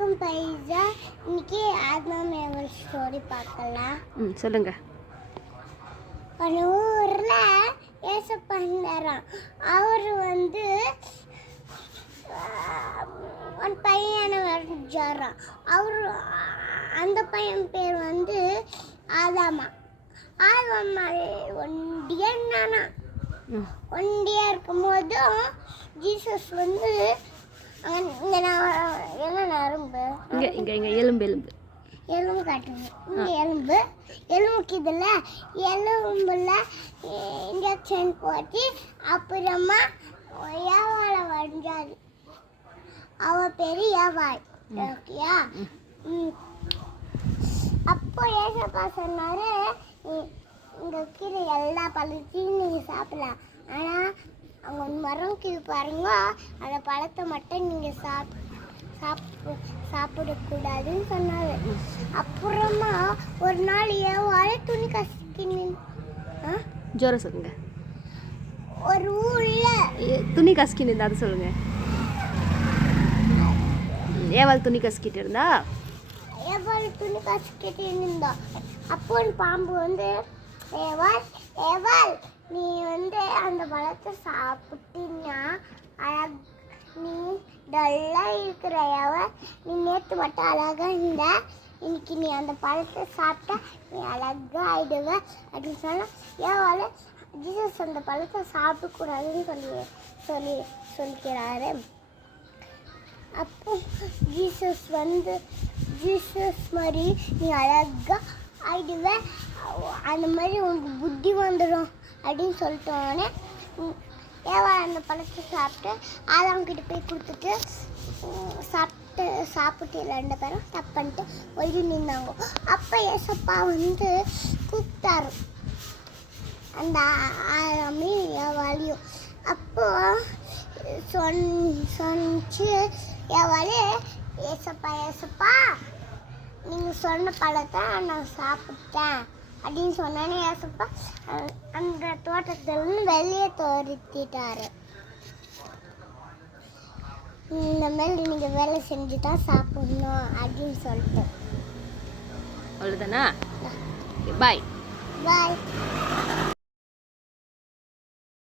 வணக்கம் பைசா. இன்னைக்கு ஆத்மா ஒரு ஸ்டோரி பார்க்கலாம். சொல்லுங்க. ஒரு ஊர்ல ஏசப்பா இருந்தாராம். அவர் ஒரு பையனை வரைஞ்சாராம். அந்த பையன் பேர் ஆதாமா. ஆதாமா ஒண்டியா இருந்தானா. ஒண்டியா இருக்கும் போதும் ஜீசஸ் என்ன நரம்பு எலும்பு காட்டுங்க. இங்கே எலும்புக்கு எலும்புல இன்ஜெக்ஷன் போட்டு அப்புறமா ஏவாளை வரைஞ்சாரு. அவ பேரு ஏவாள். ஓகேயா? அப்போ ஏசப்பா சொன்னாரு, இங்கே கீரை எல்லா பழத்தையும் நீங்கள் சாப்பிடலாம், ஆனால் அங்கே ஒரு மரம் கீழே பாருங்க, அந்த பழத்தை மட்டும் நீங்கள் சாப்பிடக்கூடாதுன்னு சொன்னாரு. அப்புறமா ஒரு நாள் ஏவாளை துணி கசக்கின்னு ஜோர சொல்லுங்க. ஒரு ஊர்ல துணி கசக்கின்னு இருந்தா அது சொல்லுங்க. ஏவாள் துணி கசக்கிட்டு இருந்தா அப்போ ஒரு பாம்பு ஏவாள் நீ அந்த பழத்தை சாப்பிட்டீங்கன்னா நீ டல்லா இருக்கிற ஏவாள், நீ நேற்று மட்டும் அழகா இருந்த, இன்னைக்கு நீ அந்த பழத்தை சாப்பிட்டா நீ அழகா ஆயிடுவ அப்படின்னு சொன்னா ஏவாள் ஜீசஸ் அந்த பழத்தை சாப்பிடக்கூடாதுன்னு சொல்லிக்கிறாரு. அப்போ ஜீசஸ் மாதிரி நீ அழகா ஆயிடுவ, அந்த மாதிரி உனக்கு புத்தி வந்துடும் அப்படின்னு சொல்லிட்டோன்னே ஏவாள் அந்த பழத்தை சாப்பிட்டு ஆதாம்கிட்ட போய் கொடுத்துட்டு சாப்பிட்டு 2 பேரும் தப்பு பண்ணிட்டு ஒழுங்கி நின்னாங்க. அப்போ ஏசப்பா கூப்பிட்டாரு அந்த ஆதாமி ஏவாளையும். அப்போ சொன்னிச்சு ஏவாளே, ஏசப்பா நீங்கள் சொன்ன பழத்தை நான் சாப்பிட்டேன் அப்படின்னு சொன்னானே ஏசப்பா அந்த தோட்டத்திலிருந்து வெளியே துரத்திட்டாரு. இந்த மாதிரி நீங்கள் வேலை செஞ்சு தான் சாப்பிடணும் அப்படின்னு சொல்லிட்டு. அவ்வளோதானா? பாய்.